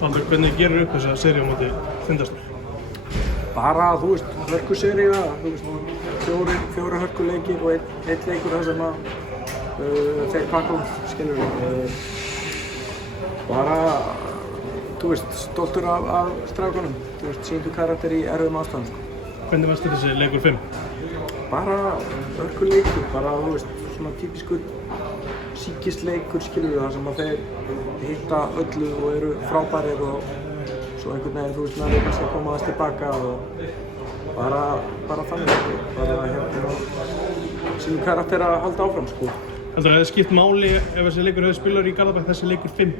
Baldur, hvernig gerur upp þessa seríu á móti Tindastól? Bara, þú veist, hörkusería, þú veist, fjórir hörkuleikir og einn leikur þar sem að þeir pakka út, skilur við. Bara, þú veist, stoltur af strákunum, þú veist, sýndu karakter í erfiðum ástæðum, sko. Hvernig varst þessi leikur 5? Bara hörkuleikur, bara, þú veist, svona típiskur síkisleikur, skilur við, þar sem að þeir hitta öllu og eru frábærir og svo einhvern veginn, þú veist, maður er kannski að koma þess tilbaka og bara þannig, sko. Bara sínum karakter að halda áfram, sko. Heldur það skipt máli ef þessi leikur hefði spilað í Garðabæ þessi leikur 5?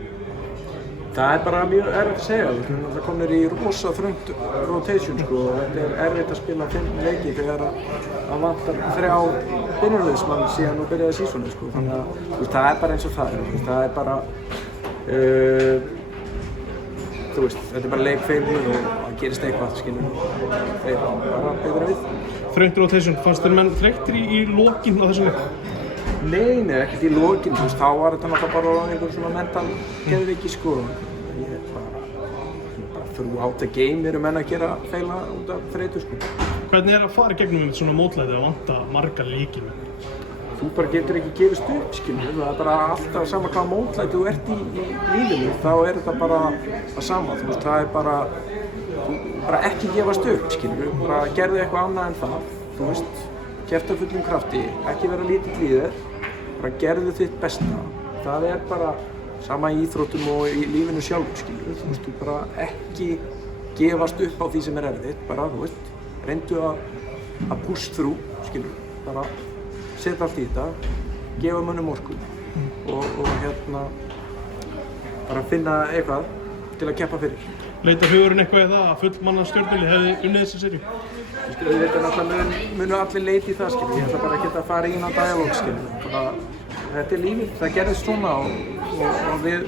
Það er bara mjög erfitt að segja. Við erum alltaf komnir í rosa þröngt rotation, sko. Þetta er erfitt að spila 5 leiki þegar að vantar 3 byrjunarliðsmann síðan nú byrjaði sísonið, sko. Þannig að það er bara eins og það er. Það er bara þú veist, þetta er bara leikfeilur og það gerist eitthvað, skilur þeir bara betra við. Þröngt rotation, fannst þér menn þreyttir í lokinn á þessum leik? Nei, ekkert í lokinn, þú veist, þá var þetta náttúrulega bara einhver svona mental geðveiki, sko. Ég er bara throughout the game eru menn að gera feila út af þreytu, sko. Hvernig er að fara gegnum með svona mótlæti að vanta marga leiki með? Þú bara getur ekki gefist upp, skilur. Það er bara alltaf sama hvaða mótlæti þú ert í lífinu, þá er þetta bara það sama, þú veist, það er bara ekki gefast upp, skilur. Bara gerðu eitthvað annað en það, þú veist, keppt af fullum krafti, ekki vera lítill í þér, bara gerðu þitt besta. Það er bara sama í íþróttum og í lífinu sjálfu, skilur. Þú veist, þú bara ekki gefast upp á því sem er erfitt, bara, þú veist, reyndu að push through, skilur. Bara setja allt í þetta, gefa mönnum orku og bara finna eitthvað til að keppa fyrir. Leitar hugurinn eitthvað í það að fullmanna stjörnulið hefði unnið þessa seríu? Munu allir leita í það, skilur. Ég ætla bara ekki að fara í inn á dialog, skilur. Þetta er lífið, það gerðist svona og við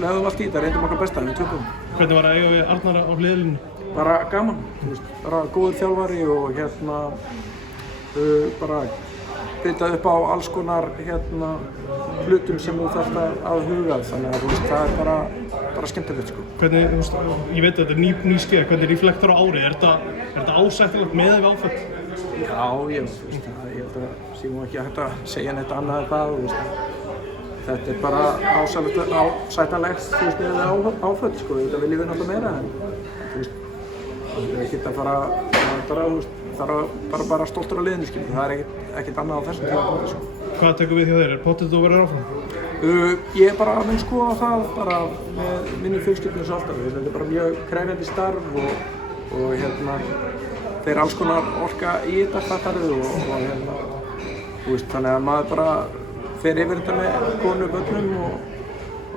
lögðum allt í þetta, reyndum okkar besta en við tökum. Hvernig var að eiga við Arnar á hliðlínu? Bara gaman, þú veist, bara góður þjálfari og bara breyta upp á alls konar hlutum sem þú þarft að huga, þannig að það er bara skemmtilegt, sko. Hvernig, þú veist, ég veit að þetta er ný skeið, hvernig reflektar á árið, er þetta ásættilegt með við áfall? Já, ég held að sé nú ekki hægt að segja neitt annað en það, þú veist. Þetta er bara ásættilegt, þú veist, með áfall, sko. Þetta viljum við náttúrulega meira, en þú veist, það er ekkert að fara, það er bara stoltur á liðinu, skilur. Það er ekkert annað á þessum tíma, sko. Hvað tekur við hjá þeir? Er pottþétt þú verður áfram? Ég er bara að mun skoða það bara með minni fjölskyldunum svo alltaf. Þetta er bara mjög krefjandi starf og þeir alls konar orka í þetta fattarðu og þú veist, þannig að maður bara fer yfir þetta með konu börnum og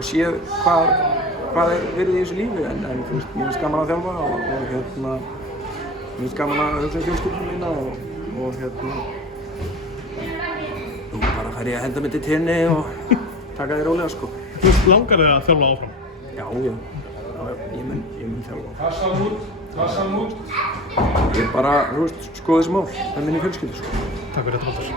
séð hvað er verið í þessu lífi en þú veist, mér finnst gaman að þjálfa og mér finnst gaman að hugsa fjölskyldunum mína og nú bara fær ég að henda mig til tenni og taka því rólega, sko. Þú langar þig að þjálfa áfram? Já, ég mun þjálfa. Kassan út. Ég bara, þú veist, skoða þessi mál með minni fjölskyldu, sko. Takk fyrir þetta, Baldur.